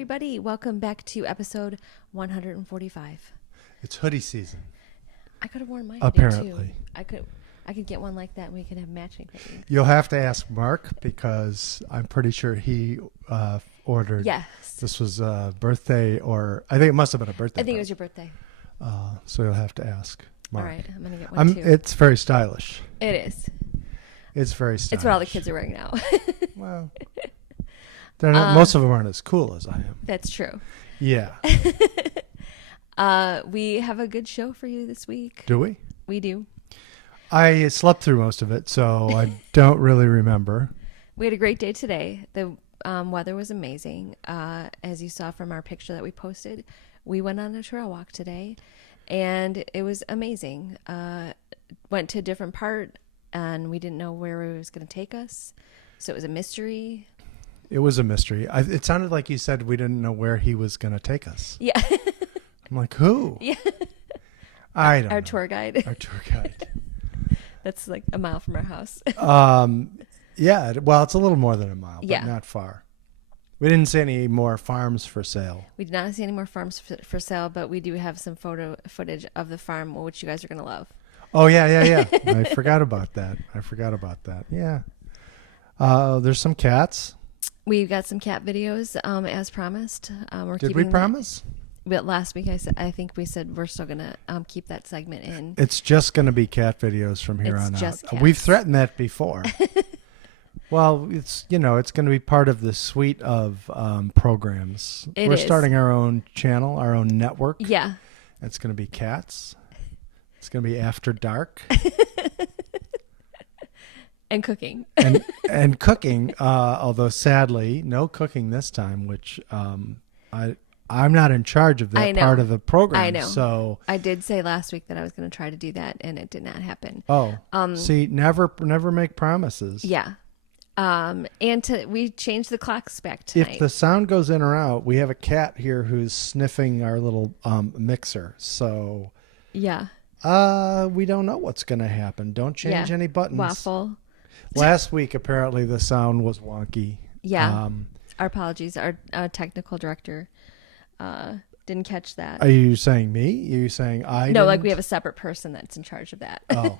everybody. Welcome back to episode 145. It's hoodie season. I could have worn mine Apparently. today, too. I could get one like that and we could have matching hoodies. You'll have to ask Mark because I'm pretty sure he ordered. Yes. This was a birthday, or I think it must have been a birthday. I think it was your birthday. So you'll have to ask Mark. All right. I'm going to get one too. It's very stylish. It is. It's very stylish. It's what all the kids are wearing now. Well, they're not, most of them aren't as cool as I am. That's true. Yeah. We have a good show for you this week. Do we? We do. I slept through most of it, so I don't really remember. We had a great day today. The weather was amazing. As you saw from our picture that we posted, we went on a trail walk today, and it was amazing. Went to a different part, and we didn't know where it was going to take us, so it was a mystery. It was a mystery. It sounded like you said we didn't know where he was going to take us. Yeah. I'm like, who? Yeah. I don't know. Our tour guide. Our tour guide. That's like a mile from our house. Yeah. Well, it's a little more than a mile, but Yeah. not far. We didn't see any more farms for sale. We did not see any more farms for sale, but we do have some footage of the farm, which you guys are going to love. Oh, yeah. I forgot about that. Yeah. There's some cats. We got some cat videos, as promised. Did we promise? But last week I think we said we're still gonna keep that segment in. It's just going to be cat videos from here on just out. cats. We've threatened that before. Well, it's going to be part of the suite of programs. We're starting our own channel, our own network. Yeah. It's going to be cats. It's going to be After Dark. And cooking. and cooking, although sadly, no cooking this time, which I'm not in charge of that part of the program. I know. So I did say last week that I was going to try to do that, and it did not happen. See, never make promises. Yeah. And we changed the clocks back tonight. If the sound goes in or out, we have a cat here who's sniffing our little mixer. So yeah. We don't know what's going to happen. Don't change any buttons. Waffle. Last week, apparently, the sound was wonky. Yeah. Our apologies. Our technical director didn't catch that. Are you saying me? Are you saying I No, didn't? like we have a separate person that's in charge of that. Oh.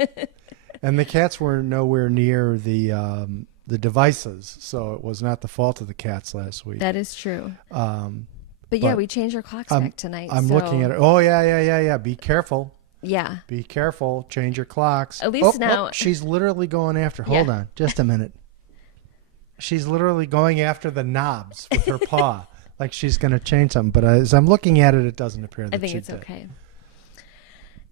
And the cats were nowhere near the devices, so it was not the fault of the cats last week. That is true. But yeah, we changed our clocks back tonight. I'm looking at it. Oh, yeah. Be careful. Yeah. Be careful. Change your clocks. At least now. She's literally going after. Hold on. Just a minute. She's literally going after the knobs with her paw. Like she's going to change something. But as I'm looking at it, it doesn't appear that I think she it's did. okay.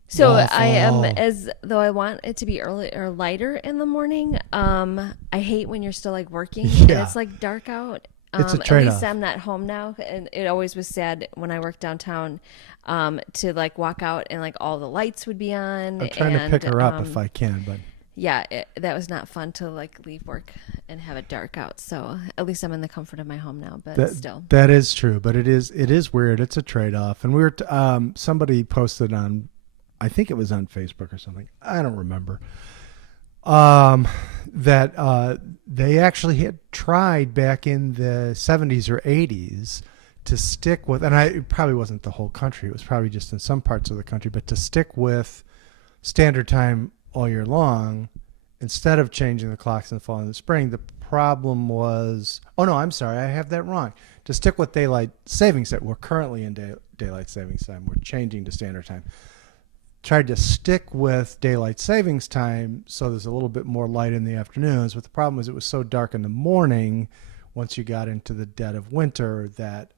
So Waffle. I am, as though I want it to be early or lighter in the morning. I hate when you're still like working and it's like dark out. It's a At trade-off. least I'm not home now, and it always was sad when I worked downtown to like walk out and like all the lights would be on. I'm trying to pick her up if I can, but yeah, that was not fun to like leave work and have it dark out. So at least I'm in the comfort of my home now, but still. That is true, but it is weird. It's a trade-off. And we were somebody posted on, I think it was on Facebook or something. I don't remember. That they actually had tried back in the 70s or 80s to stick with, and it probably wasn't the whole country, it was probably just in some parts of the country, but to stick with standard time all year long instead of changing the clocks in the fall and the spring. The problem was, I'm sorry, I have that wrong. To stick with daylight savings time, we're currently in daylight savings time, we're changing to standard time. Tried to stick with daylight savings time so there's a little bit more light in the afternoons, but the problem was it was so dark in the morning once you got into the dead of winter that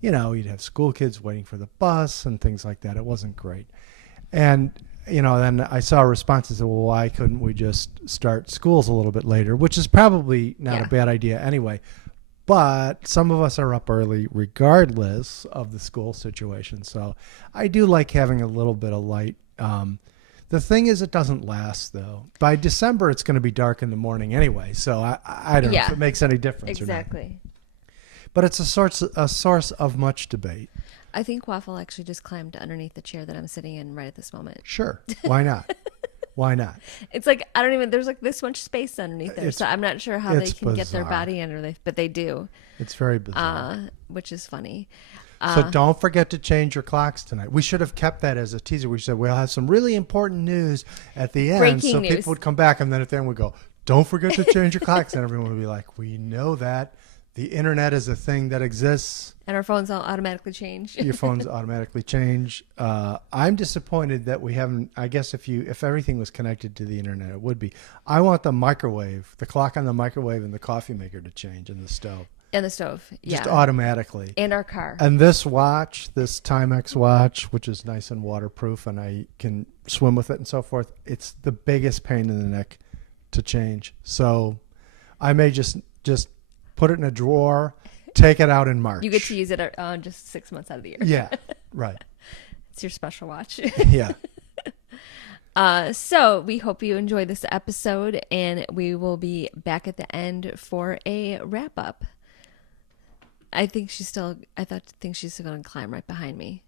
you'd have school kids waiting for the bus and things like that. It wasn't great. And then I saw responses that, well, why couldn't we just start schools a little bit later, which is probably not a bad idea anyway. But some of us are up early regardless of the school situation. So I do like having a little bit of light. The thing is, it doesn't last, though. By December, it's going to be dark in the morning anyway. So I don't know if it makes any difference. Exactly. Or not. But it's a source of much debate. I think Waffle actually just climbed underneath the chair that I'm sitting in right at this moment. Sure. Why not? Why not? It's like, I don't even, there's like this much space underneath there. So I'm not sure how they it's can get their bizarre. body under there, but they do, It's very bizarre. which is funny. So don't forget to change your clocks tonight. We should have kept that as a teaser. We said we'll have some really important news at the end, Breaking so news. people would come back, and then at the end we go, "Don't forget to change your clocks," and everyone would be like, "We know that the internet is a thing that exists. And our phones all automatically change. Your phones automatically change." I'm disappointed that we haven't. I guess if everything was connected to the internet, it would be. I want the microwave, the clock on the microwave, and the coffee maker to change, and the stove And the stove. just Yeah. automatically. And our car. And this watch, this Timex watch, which is nice and waterproof, and I can swim with it and so forth, it's the biggest pain in the neck to change. So I may just put it in a drawer, take it out in March. You get to use it just 6 months out of the year. Yeah, right. It's your special watch. Yeah. So we hope you enjoy this episode, and we will be back at the end for a wrap up. I think she's still going to climb right behind me.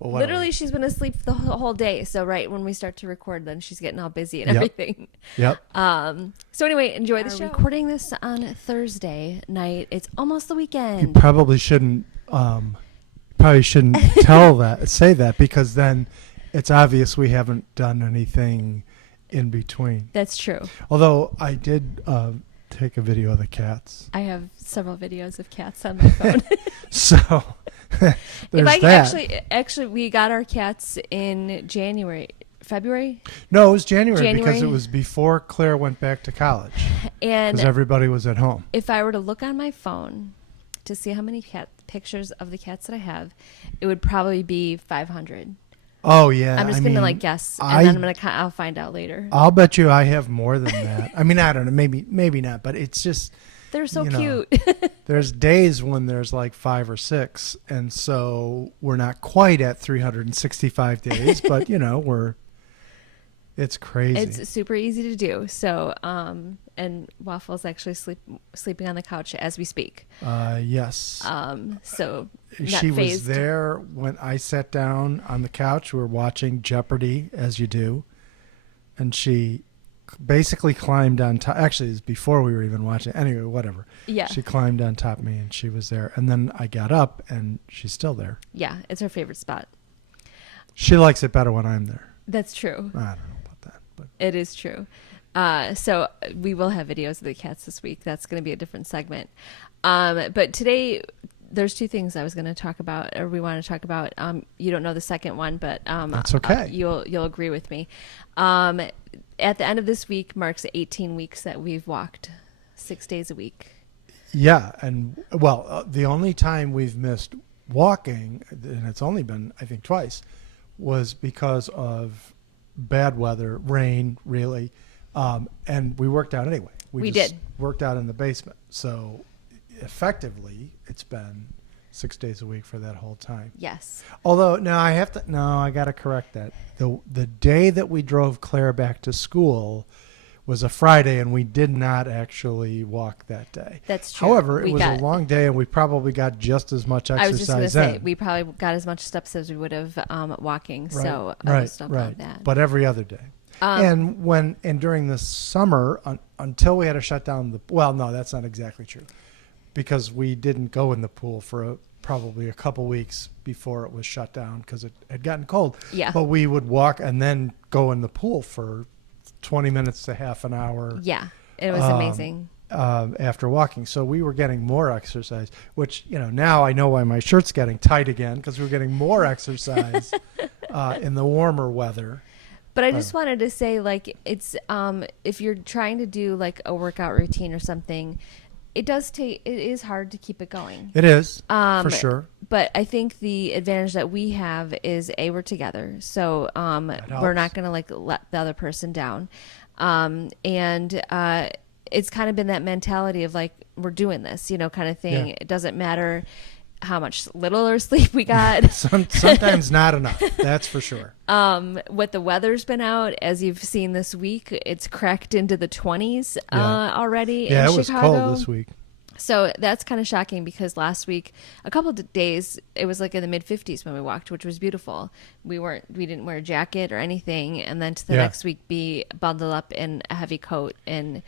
Well, Literally, she's been asleep the whole day. So right when we start to record, then she's getting all busy and Yep. everything. Yep. So anyway, enjoy the show. Recording this on Thursday night. It's almost the You weekend. probably shouldn't say that, because then it's obvious we haven't done anything in between. That's true. Although I did take a video of the cats. I have several videos of cats on my phone. So there's if I that. actually, we got our cats in February, No, it was January because January. it was before Claire went back to college, and because everybody was at home. if I were to look on my phone to see how many cat pictures of the cats that I have, it would probably be 500. Oh yeah, I'm just I gonna mean, guess, and I- then I'll find out later. I'll bet you I have more than that. I mean, I don't know, maybe not, but it's just They're so you know, cute. there's days when there's like 5 or 6, and so we're not quite at 365 days, but it's crazy. It's super easy to do. So, and Waffle's actually sleeping on the couch as we speak. Yes. So not She was phased. there when I sat down on the couch. We were watching Jeopardy, as you do, and she basically climbed on top. Actually, it was before we were even watching. Anyway, whatever. Yeah. She climbed on top of me, and she was there. And then I got up, and she's still there. Yeah, it's her favorite spot. She likes it better when I'm there. That's true. I don't know about that, but It is true. So we will have videos of the cats this week. That's going to be a different segment. But today, there's 2 things I was going to talk about, or we want to talk about. You don't know the second one, but That's okay. You'll agree with me. At the end of this week marks 18 weeks that we've walked 6 days a week. yeah. And well, the only time we've missed walking, and it's only been, I think, twice, was because of bad weather, rain, really. And we worked out anyway. We just did. Worked out in the basement. So effectively, it's been 6 days a week for that whole time. Yes. Although, I got to correct that. The day that we drove Claire back to school was a Friday, and we did not actually walk that day. That's true. However, it We was got- a long day, and we probably got just as much I was just going to exercise say, in. we probably got as much steps as we would have walking. Right, So I just don't know that. But every other day. And during the summer, until we had to shut down no, that's not exactly true, because we didn't go in the pool for probably a couple weeks before it was shut down because it had gotten cold. Yeah. But we would walk and then go in the pool for 20 minutes to half an hour. Yeah, it was amazing. After walking, so we were getting more exercise, which now I know why my shirt's getting tight again, because we're getting more exercise in the warmer weather. But I just wanted to say, like, it's if you're trying to do like a workout routine or something, it is hard to keep it going. It is for sure. But I think the advantage that we have is we're together, so we're not going to like let the other person down, and it's kind of been that mentality of like, we're doing this, kind of thing. Yeah. It doesn't matter how much little or sleep we got. Sometimes not enough. That's for sure. What the weather's been out, as you've seen this week, it's cracked into the 20s already Yeah, in it was Chicago. cold this week. So that's kind of shocking because last week, a couple of days, it was like in the mid 50s when we walked, which was beautiful. We didn't wear a jacket or anything, and then to the Yeah. next week be bundled up in a heavy coat and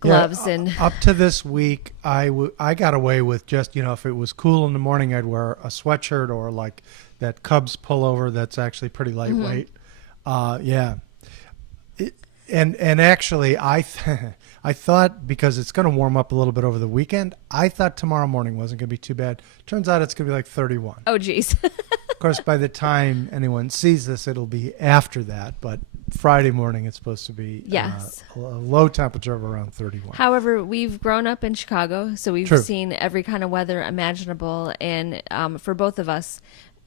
gloves Yeah, and up to this week, I got away with just, if it was cool in the morning, I'd wear a sweatshirt or like that Cubs pullover that's actually pretty lightweight. Yeah. And actually, I thought because it's going to warm up a little bit over the weekend, I thought tomorrow morning wasn't going to be too bad. Turns out it's going to be like 31. oh geez. Of course, by the time anyone sees this, it'll be after that. But Friday morning, it's supposed to be Yes. a low temperature of around 31. However, we've grown up in Chicago, so we've True. seen every kind of weather imaginable, and for both of us,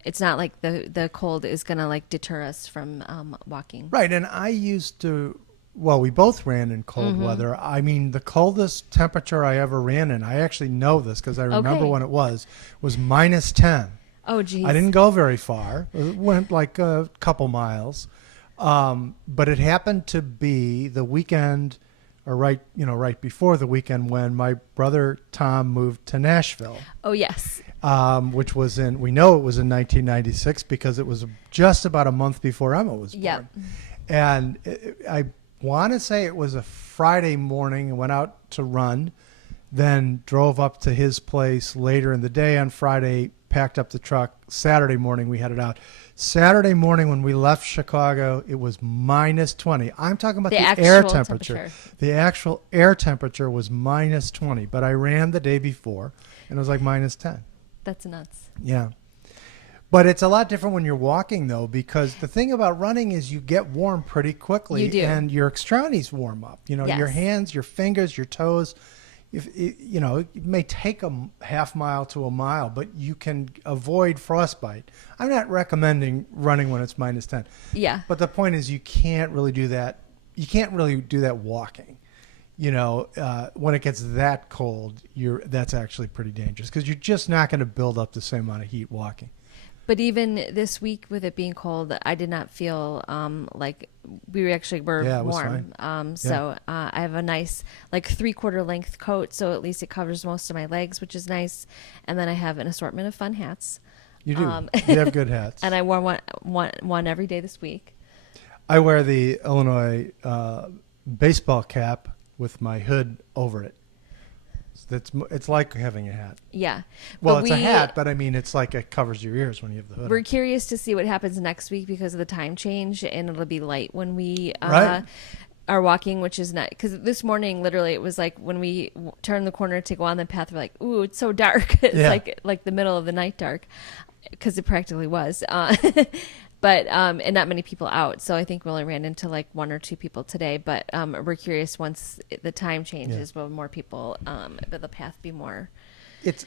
it's not like the cold is gonna like deter us from walking. Right, and I used to. Well, we both ran in cold weather. I mean, the coldest temperature I ever ran in, I actually know this because I remember Okay. when it was -10. Oh geez. I didn't go very far. It went like a couple miles. But it happened to be the weekend or right before the weekend when my brother Tom moved to Nashville, Oh yes. which was we know it was in 1996 because it was just about a month before Emma was born. Yep. And I want to say it was a Friday morning and went out to run, then drove up to his place later in the day on Friday, packed up the truck. Saturday morning, we headed out. Saturday morning, when we left Chicago, it was -20. I'm talking about The the actual air temperature. temperature. The actual air temperature was -20, but I ran the day before, and it was like -10. That's nuts. Yeah. But it's a lot different when you're walking, though, because the thing about running is you get warm pretty quickly. You do. And your extremities warm up. Your Yes. hands, your fingers, your toes. It may take a half mile to a mile, but you can avoid frostbite. I'm not recommending running when it's -10. Yeah. But the point is you can't really do that. You can't really do that walking. When it gets that cold, that's actually pretty dangerous because you're just not going to build up the same amount of heat walking. But even this week with it being cold, I did not feel like we actually were Yeah, it was warm. So I have a nice like 3/4 length coat, so at least it covers most of my legs, which is nice. And then I have an assortment of fun hats. You do. You have good hats. And I wore one every day this week. I wear the Illinois baseball cap with my hood over it. It's like having a hat. Yeah. Well, But it's a hat, but I mean, it's like it covers your ears when you have the hood. We're on. curious to see what happens next week because of the time change, and it'll be light when we Right. are walking, which is not because this morning, literally, it was like when we turned the corner to go on the path, we're like, "Ooh, it's so dark!" It's Yeah. like the middle of the night dark, because it practically was. But and not many people out, so I think we only ran into like 1 or 2 people today. But we're curious once the time changes, will more people, but the path be more.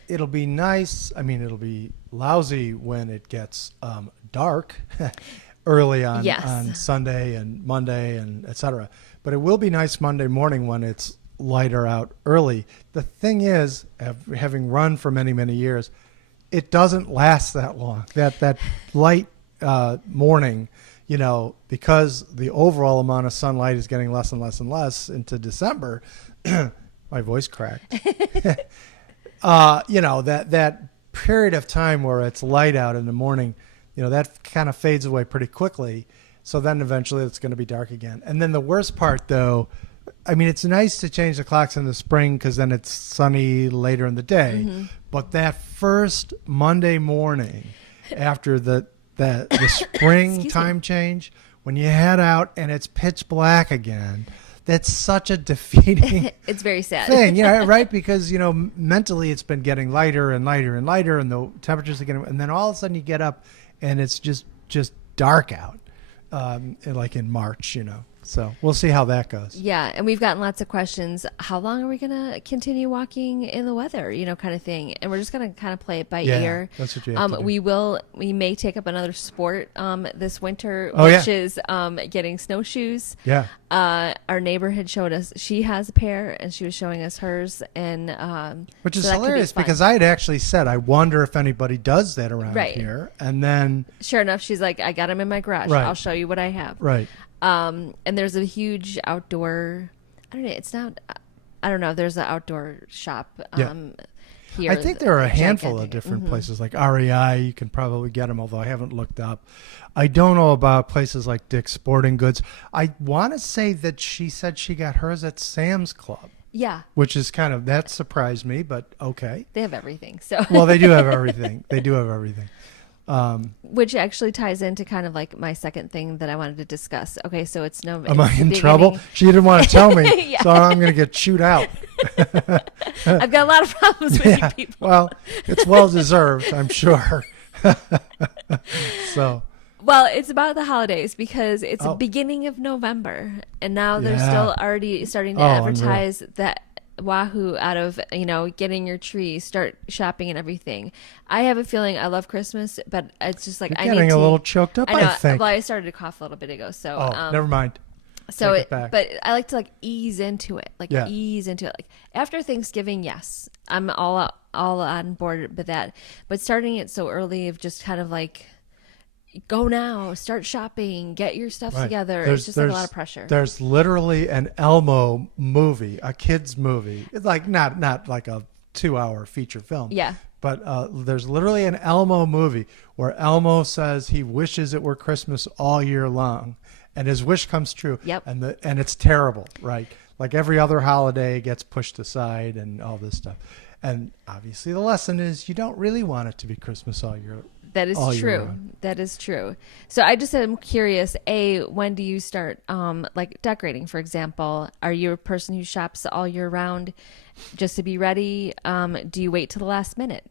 It'll be nice. I mean, it'll be lousy when it gets dark early on Yes. on Sunday and Monday and etc. But it will be nice Monday morning when it's lighter out early. The thing is, having run for many, many years, it doesn't last that long. That light morning, because the overall amount of sunlight is getting less and less and less into December. My voice cracked. That period of time where it's light out in the morning, that kind of fades away pretty quickly. So then eventually it's going to be dark again. And then the worst part, though, I mean, it's nice to change the clocks in the spring because then it's sunny later in the day. Mm-hmm. But that first Monday morning after the spring Excuse me. time change, when you head out and it's pitch black again, that's such a defeating It's very sad. thing, right? Because mentally it's been getting lighter and lighter and lighter, and the temperatures are getting, and then all of a sudden you get up and it's just dark out, like in March, So we'll see how that goes. Yeah, and we've gotten lots of questions. How long are we going to continue walking in the weather, kind of thing? And we're just going to kind of play it by Yeah, ear. that's what you have to do. We may take up another sport this winter, Oh, which yeah. is getting snowshoes. Yeah. Our neighbor had showed us, she has a pair, and she was showing us hers. And Which is so that could be hilarious fun. because I had actually said, I wonder if anybody does that around Right. here. And then, Sure enough, she's like, I got them in my garage. Right. I'll show you what I have. right. And there's a huge outdoor, I don't know, it's not, I don't know. There's an outdoor shop Yeah. here. I think there are a handful of gigantic. different places like REI. You can probably get them, although I haven't looked up. I don't know about places like Dick's Sporting Goods. I want to say that she said she got hers at Sam's Club, Yeah, which is kind of, that surprised me, but okay. they have everything. So Well, they do have everything. They do have everything. which actually ties into kind of like my second thing that I wanted to discuss. Okay, so it's no. Am I it's the in beginning- trouble? She didn't want to tell me, Yeah. so I'm going to get chewed out. I've got a lot of problems with you people. Well, it's well deserved, I'm sure. So, Well, it's about the holidays because it's the Oh. beginning of November, and now they're Yeah. still already starting to Oh, advertise that wahoo out of getting your tree, start shopping and everything. I have a feeling I love Christmas, but it's just like you're I getting need to. a little choked up, I know. I think. Well, I started to cough a little bit ago, so Oh, never mind. so Take it back. but I like to like ease into it, Yeah. ease into it. Like after Thanksgiving, yes, I'm all on board with that. But starting it so early of just kind of like, go now, start shopping, get your stuff Right. together. There's- It's just like a lot there's- of pressure. There's literally an Elmo movie, a kid's movie. It's like not like a 2-hour feature film. Yeah. But there's literally an Elmo movie where Elmo says he wishes it were Christmas all year long, and his wish comes true. Yep. And it's terrible, right? Like every other holiday gets pushed aside and all this stuff. And obviously the lesson is you don't really want it to be Christmas all year. That is all year true. round. That is true. So I just am curious, when do you start like decorating, for example? Are you a person who shops all year round just to be ready? Do you wait till the last minute?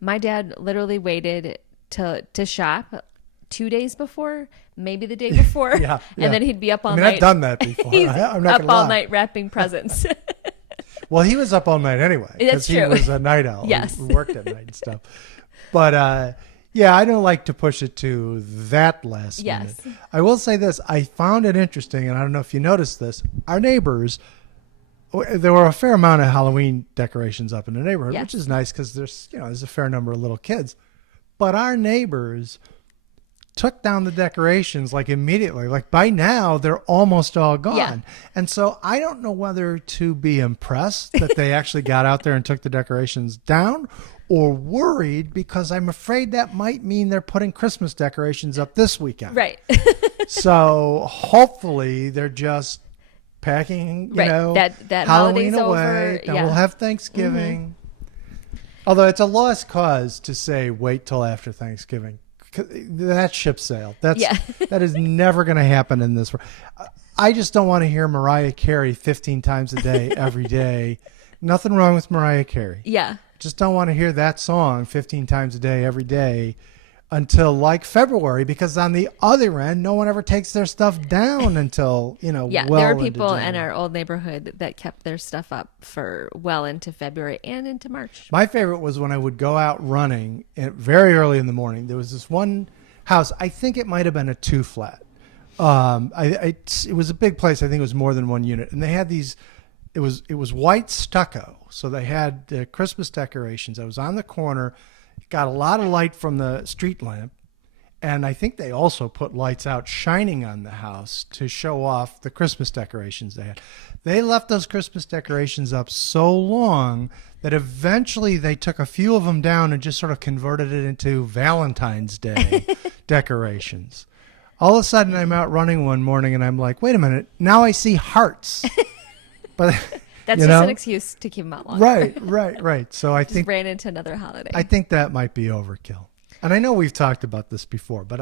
My dad literally waited to shop 2 days before, maybe the day before, Yeah, yeah. and then he'd be up all I mean, night. I've done that before. He's I'm not up gonna all lie. night wrapping presents. Well, he was up all night anyway. That's 'cause he true. was a night owl. Yes. He worked at night and stuff. But yeah, I don't like to push it to that last Yes. minute. I will say this. I found it interesting, and I don't know if you noticed this. Our neighbors, there were a fair amount of Halloween decorations up in the neighborhood, Yes. which is nice because there's a fair number of little kids. But our neighbors took down the decorations like immediately. Like by now, they're almost all gone. Yeah. And so I don't know whether to be impressed that they actually got out there and took the decorations down, or worried because I'm afraid that might mean they're putting Christmas decorations up this weekend. Right. So hopefully they're just packing, Right. That Halloween holiday's away. over. Then Yeah. we'll have Thanksgiving. Although it's a lost cause to say wait till after Thanksgiving. That ship sailed. Yeah. That is never going to happen in this world. I just don't want to hear Mariah Carey 15 times a day, every day. Nothing wrong with Mariah Carey. Yeah. Just don't want to hear that song 15 times a day, every day until like February, because on the other end, no one ever takes their stuff down until, Yeah, well there are into people in January. our old neighborhood that kept their stuff up for well into February and into March. My favorite was when I would go out running very early in the morning. There was this one house, I think it might have been a 2-flat. It was a big place. I think it was more than one unit. And they had these, it was white stucco. So they had the Christmas decorations. I was on the corner, got a lot of light from the street lamp. And I think they also put lights out shining on the house to show off the Christmas decorations they had. They left those Christmas decorations up so long that eventually they took a few of them down and just sort of converted it into Valentine's Day decorations. All of a sudden I'm out running one morning and I'm like, wait a minute, now I see hearts. But That's you just know? an excuse to keep them out longer. Right. So I Just think ran into another holiday. I think that might be overkill. And I know we've talked about this before, but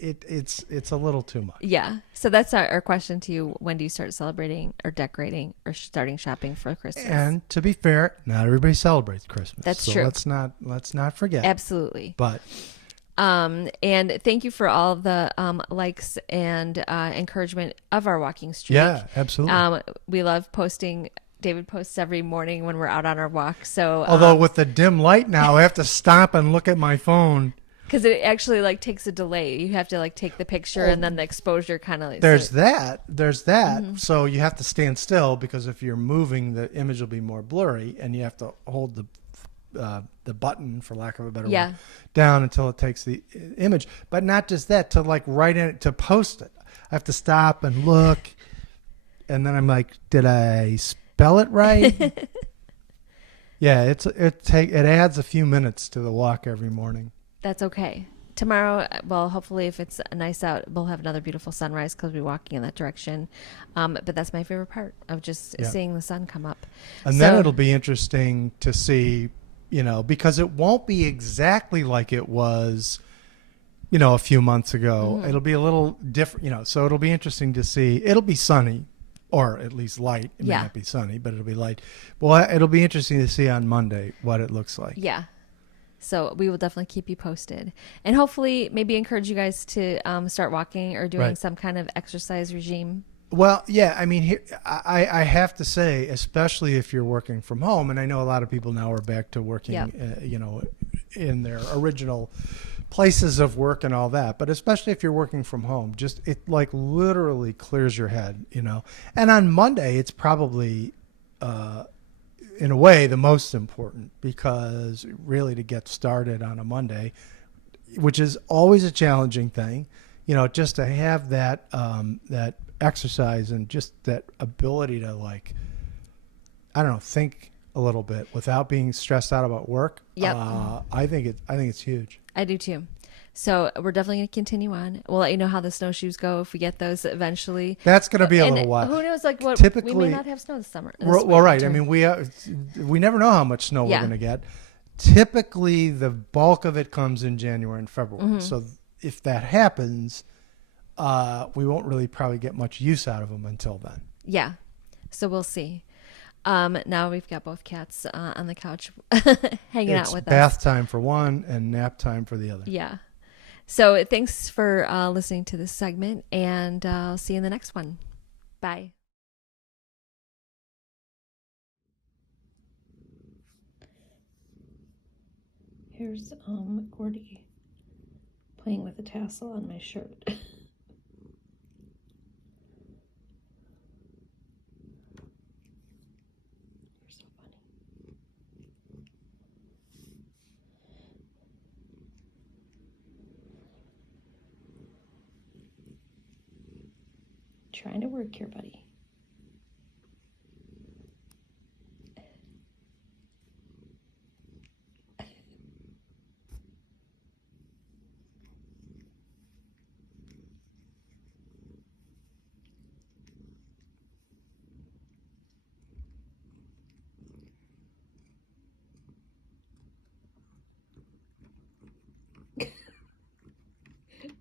it's a little too much. Yeah. So that's our question to you. When do you start celebrating or decorating or starting shopping for Christmas? And to be fair, not everybody celebrates Christmas. That's so true. Let's not forget. Absolutely. But And thank you for all the likes and encouragement of our walking streak. yeah, absolutely. We love posting. David posts every morning when we're out on our walk. So Although with the dim light now, I have to stop and look at my phone. because it actually like takes a delay. You have to like take the picture and then the exposure kind of. There's that. Mm-hmm. So you have to stand still because if you're moving, the image will be more blurry, and you have to hold the button, for lack of a better Yeah. word, down until it takes the image. But not just that, to like write in it, to post it, I have to stop and look, and then I'm like, did I spell it right. Yeah, it adds a few minutes to the walk every morning. That's okay. Tomorrow, well, hopefully if it's nice out, we'll have another beautiful sunrise because we'll be walking in that direction. But that's my favorite part of just seeing the sun come up. And then it'll be interesting to see, because it won't be exactly like it was, a few months ago. Mm-hmm. It'll be a little different, so it'll be interesting to see. It'll be sunny, or at least light. It may not be sunny, but it'll be light. Well, it'll be interesting to see on Monday what it looks like. Yeah. So we will definitely keep you posted, and hopefully maybe encourage you guys to start walking or doing some kind of exercise regime. Well, yeah, I mean, I have to say, especially if you're working from home, and I know a lot of people now are back to working, in their original places of work and all that, but especially if you're working from home, just it like literally clears your head, And on Monday, it's probably, in a way, the most important, because really to get started on a Monday, which is always a challenging thing, just to have that that exercise and just that ability to think a little bit without being stressed out about work. Yep. I think it's huge. I do too. So we're definitely going to continue on. We'll let you know how the snowshoes go if we get those eventually. That's going to be a little while. Who knows? What Typically, we may not have snow this summer. Well, right. I mean, we never know how much snow we're going to get. Typically, the bulk of it comes in January and February. Mm-hmm. So if that happens, we won't really probably get much use out of them until then. Yeah. So we'll see. Now we've got both cats on the couch hanging out with us. It's bath time for one and nap time for the other. Yeah. So thanks for listening to this segment, and I'll see you in the next one. Bye. Here's Gordy playing with a tassel on my shirt. You're so funny. Trying to work here, buddy.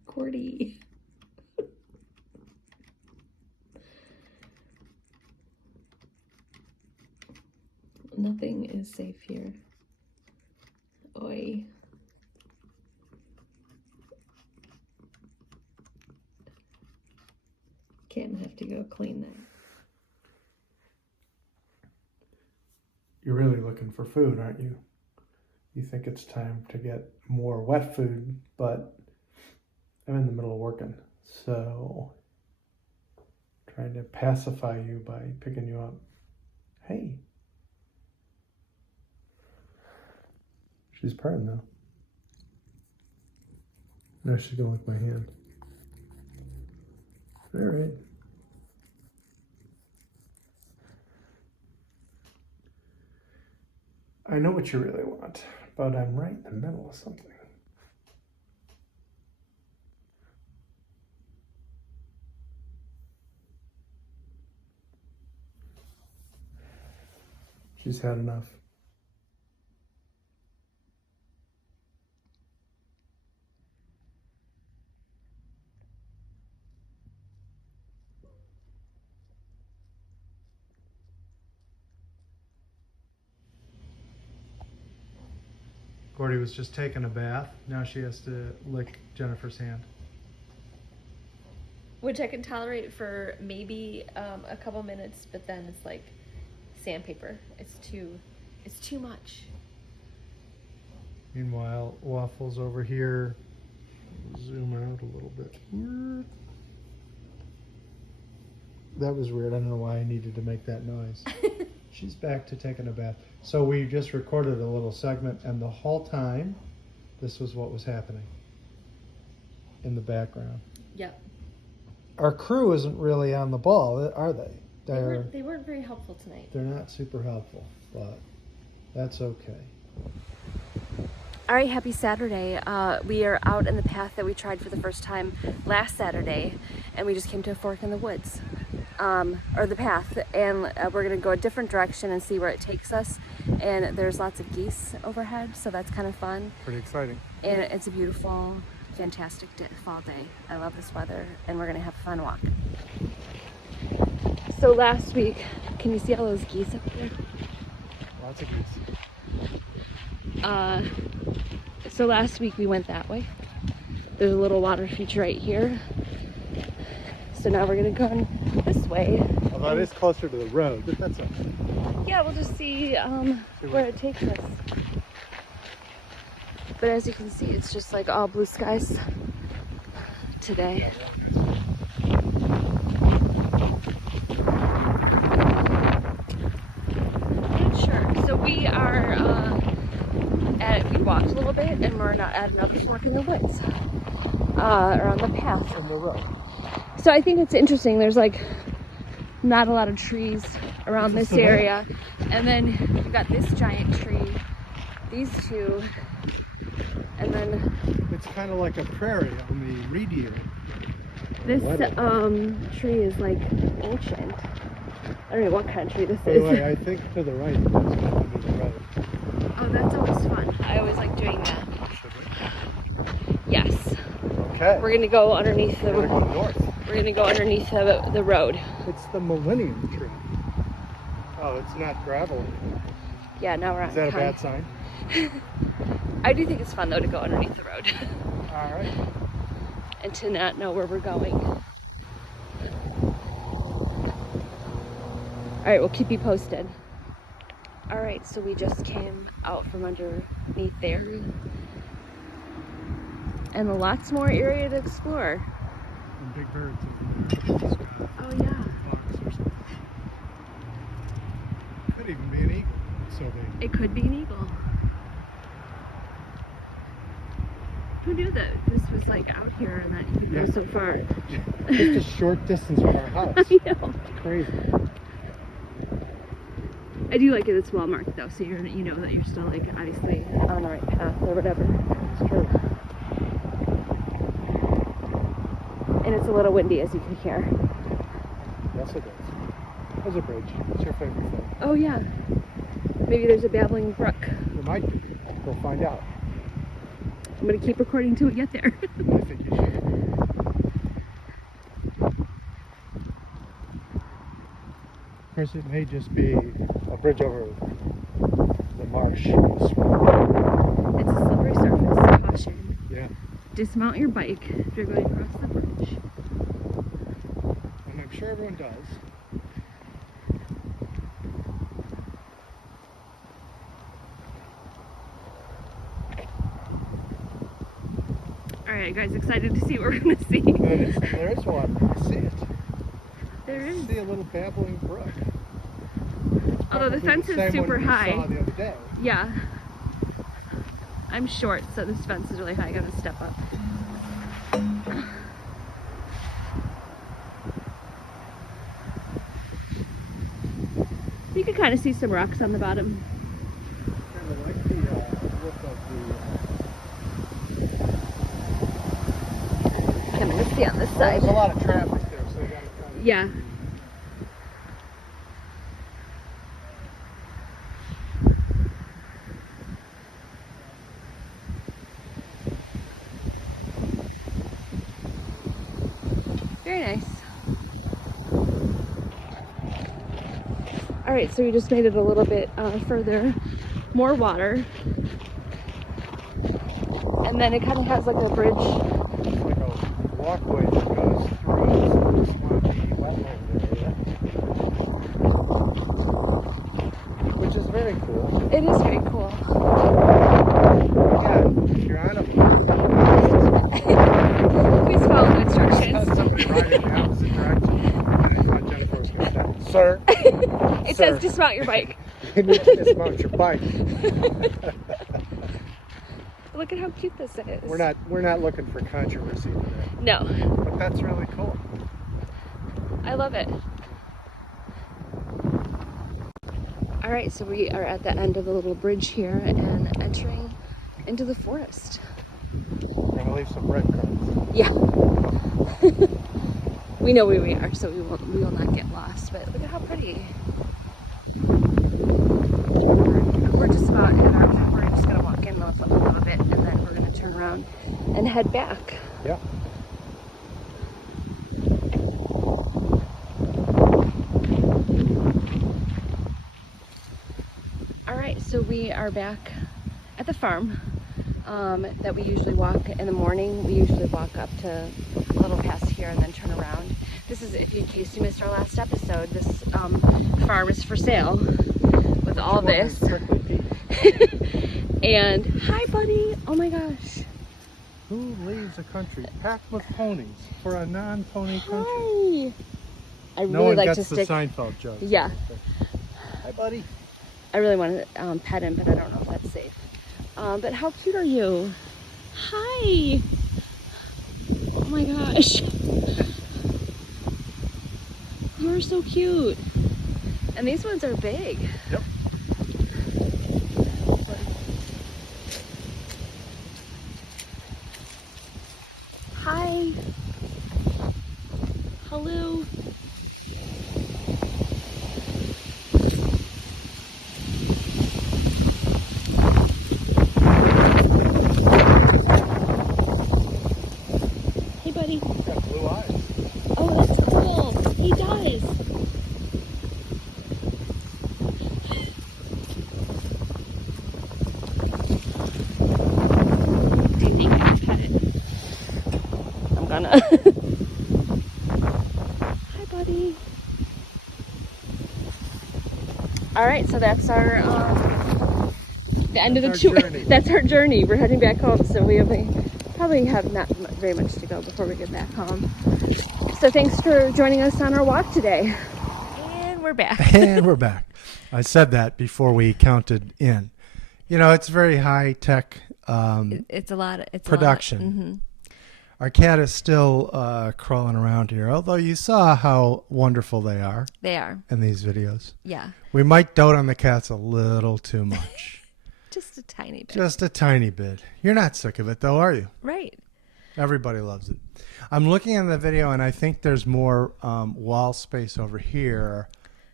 Gordy. Nothing is safe here. Oi. Can't have to go clean that. You're really looking for food, aren't you? You think it's time to get more wet food, but I'm in the middle of working, so trying to pacify you by picking you up. Hey. She's purring though. No, she's gonna lick my hand. All right. I know what you really want, but I'm right in the middle of something. She's had enough. Gordy was just taking a bath. Now she has to lick Jennifer's hand. Which I can tolerate for maybe a couple minutes, but then it's like sandpaper. It's too much. Meanwhile, Waffle's over here. Zoom out a little bit. That was weird. I don't know why I needed to make that noise. She's back to taking a bath. So we just recorded a little segment, and the whole time, this was what was happening in the background. Yep. Our crew isn't really on the ball, are they? They weren't very helpful tonight. They're not super helpful, but that's okay. All right, happy Saturday. We are out in the path that we tried for the first time last Saturday, and we just came to a fork in the woods, or the path, and we're gonna go a different direction and see where it takes us. And there's lots of geese overhead, so that's kind of fun. Pretty exciting. And it's a beautiful, fantastic fall day. I love this weather, and we're gonna have a fun walk. So last week, can you see all those geese up there? Lots of geese. So last week we went that way. There's a little water feature right here. So now we're gonna go this way. Although it is closer to the road, but that's okay. Yeah, we'll just see where it takes us. But as you can see, it's just like all blue skies today. And sure, so we are we walked a little bit, and we're not at another fork in the woods, or on the path. On the road. So I think it's interesting. There's like not a lot of trees around this area, and then you've got this giant tree, these two, and then It's kind of like a prairie on the reed ear. this tree is like ancient. I don't know what kind of tree this By the is. way, I think to the right, that's going under the road. Oh, that's always fun. I always like doing that. Yes. Okay. We're gonna go underneath We're gonna go north. We're gonna go underneath the road. It's the Millennium Tree. Oh, it's not gravel anymore. Yeah, now we're on. Is that a bad sign? I do think it's fun though to go underneath the road All right. and to not know where we're going. All right, we'll keep you posted. All right, so we just came out from underneath there, and lots more area to explore. And big birds over there. Oh yeah. Fox or something. Could even be an eagle. It's so big. It could be an eagle. Who knew that this was like out here and that you could go so far? Just a short distance from our house. I know. Crazy. I do like it at small mark though, so you know that you're still like obviously on the right path or whatever. It's true. And it's a little windy, as you can hear. Yes, it is. There's a bridge. What's your favorite thing? Oh yeah. Maybe there's a babbling brook. There might be. We'll find out. I'm gonna keep recording till we get there. I think you should. Of course, it may just be a bridge over the marsh. It's a slippery surface. Caution. Yeah. Dismount your bike if you're going across the bridge. And I'm sure everyone does. Alright guys, excited to see what we're gonna see. There is one. I see it. There I is. see a little babbling brook. Although the Probably fence is same super one we high. saw the other day. Yeah. I'm short, so this fence is really high. I gotta step up. You can kind of see some rocks on the bottom. Kind of like the look of Kind of see on this the. side. There's a lot of traffic there, so you gotta kind of. Yeah. Very nice. All right, so we just made it a little bit further, more water, and then it kind of has like a bridge. It's like a walkway that goes through a swampy wetland area, which is very cool. It is very cool. Yeah, if you're on a Please follow the instructions. somebody riding in the opposite direction, and I thought Jennifer was going to say, "Sir, It Sir. says dismount your bike. you need to dismount your bike." Look at how cute this is. We're not looking for controversy today, No, but that's really cool. I love it. All right, so we are at the end of the little bridge here and entering into the forest. I'm gonna leave some breadcrumbs. Yeah. We know where we are, so we will not get lost. But look at how pretty. We're just about at our. We're just gonna walk in a little bit, and then we're gonna turn around and head back. Yeah. All right, so we are back at the farm that we usually walk in the morning. We usually walk up to a little past here and then turn around. This is, in case you missed our last episode, this farm is for sale with all this. And hi, buddy. Oh my gosh. Who leaves a country packed with ponies for a non-pony country? Hi. I No really one like gets to the stick. Seinfeld joke. Yeah. Hi, buddy. I really want to pet him, but I don't know if that's safe. But how cute are you? Hi. Oh my gosh. You're so cute. And these ones are big. Yep. Hi. Hello. Hey, buddy. He's got blue eyes. Oh, that's cool. He does. Do you think I can pet it? I'm gonna. Hi, buddy. All right, so that's our the end of the That's our tour. journey. That's our journey. We're heading back home, so we probably have not very much to go before we get back home. So thanks for joining us on our walk today. And we're back. And we're back. I said that before we counted in. You know, it's very high tech It's a lot. It's production. A lot. Mm-hmm. Our cat is still crawling around here, although you saw how wonderful they are They are. in these videos. Yeah. We might dote on the cats a little too much. Just a tiny bit. Just a tiny bit. You're not sick of it, though, are you? Right. Everybody loves it. I'm looking at the video, and I think there's more wall space over here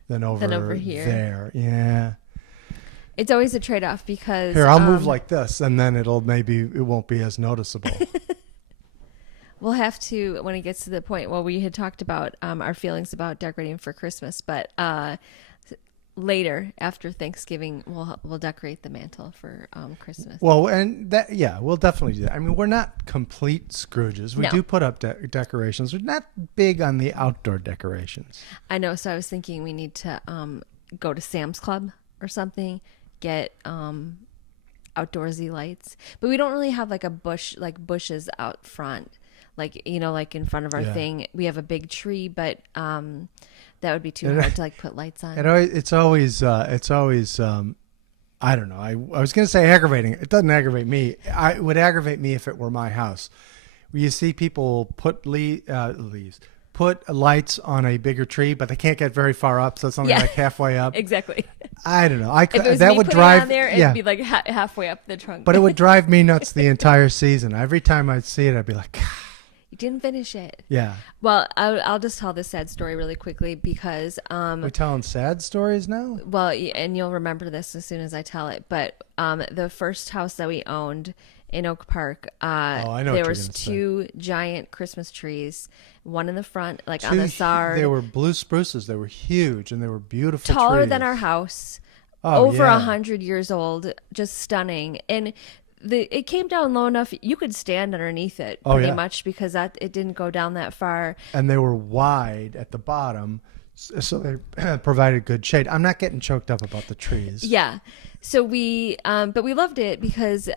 than over here. there. Yeah. It's always a trade-off because Here, I'll move like this, and then it won't be as noticeable. we'll have to, when it gets to the point, well, we had talked about our feelings about decorating for Christmas, but later after Thanksgiving, we'll decorate the mantle for Christmas. Well, and that, yeah, we'll definitely do that. I mean, we're not complete Scrooges. We No. do put up decorations. We're not big on the outdoor decorations. I know, so I was thinking we need to go to Sam's Club or something, get outdoorsy lights, but we don't really have like a bushes out front, like in front of our Yeah. thing. We have a big tree, but that would be too hard to like put lights on. It's always I don't know. I was going to say aggravating. It doesn't aggravate me. It would aggravate me if it were my house. You see people put put lights on a bigger tree, but they can't get very far up, so it's only Yeah. like halfway up. Exactly. I don't know. If it was that me would putting drive it on there, it'd yeah. be like halfway up the trunk. But it would drive me nuts the entire season. Every time I'd see it, I'd be like, You didn't finish it. yeah. Well, I'll just tell this sad story really quickly because We're telling sad stories now? well, and you'll remember this as soon as I tell it, but the first house that we owned in Oak Park, I know what there you're was gonna say. 2 giant Christmas trees, one in the front, like on the side, They were blue spruces. They were huge, and they were beautiful taller trees. than our house, Oh, over yeah. 100 years old, just stunning. And it came down low enough you could stand underneath it Oh, pretty yeah. much because it didn't go down that far. And they were wide at the bottom, so they provided good shade. I'm not getting choked up about the trees. Yeah. So but we loved it because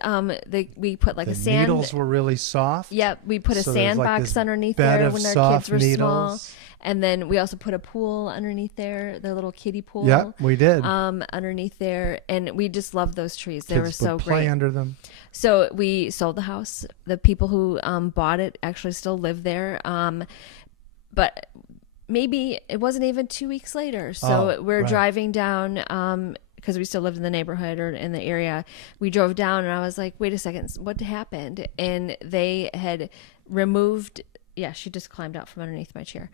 we put like The a sand. needles were really soft. Yep, we put a So there's like sandbox this underneath bed there of when our soft kids were small, needles. and then we also put a pool underneath there, the little kiddie pool. Yeah, we did. Underneath there, and we just loved those trees. They Kids were so would play great. under them. So we sold the house. The people who bought it actually still live there. But maybe it wasn't even 2 weeks later. So Oh, we're right. driving down because we still lived in the neighborhood or in the area. We drove down and I was like, wait a second, what happened? And they had removed, yeah, she just climbed out from underneath my chair.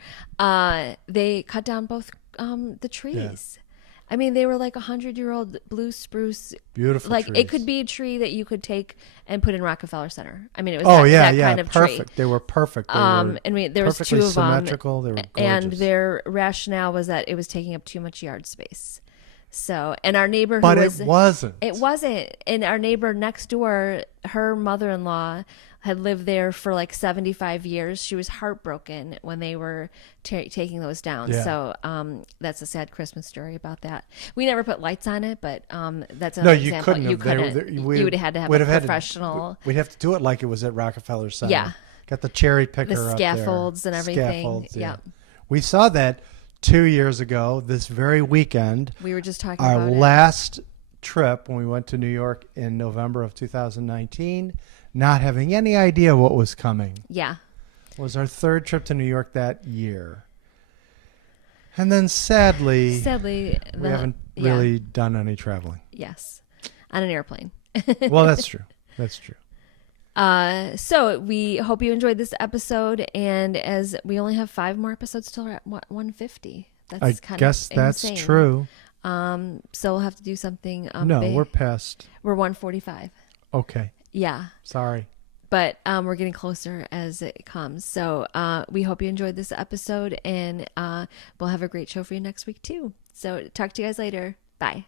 They cut down both the trees. I mean, they were like 100-year-old blue spruce. Beautiful Like trees. it could be a tree that you could take and put in Rockefeller Center. I mean, it was that kind of perfect. tree. They were perfect. They were There was perfectly two of them. symmetrical. They were gorgeous. And their rationale was that it was taking up too much yard space. So, and our neighbor But it wasn't. It wasn't. And our neighbor next door, her mother-in-law had lived there for like 75 years. She was heartbroken when they were taking those down. Yeah. So that's a sad Christmas story about that. We never put lights on it, but that's No, another you example. couldn't. You couldn't. You would have had to have a professional. We'd have to do it like it was at Rockefeller Center. Yeah. Got the cherry picker The up scaffolds there. and everything. Scaffolds, Yeah. We saw that 2 years ago, this very weekend. We were just talking Our about it. last trip when we went to New York in November of 2019, not having any idea what was coming. Yeah. It was our third trip to New York that year. And then sadly, we haven't really done any traveling. Yes. On an airplane. Well, that's true. That's true. So we hope you enjoyed this episode, and as we only have 5 more episodes till we're at 150. That's I kind guess of that's insane. true. So we'll have to do something. No, big. we're past. We're 145. Okay. Yeah. Sorry. But we're getting closer as it comes. So we hope you enjoyed this episode, and we'll have a great show for you next week too. So talk to you guys later. Bye.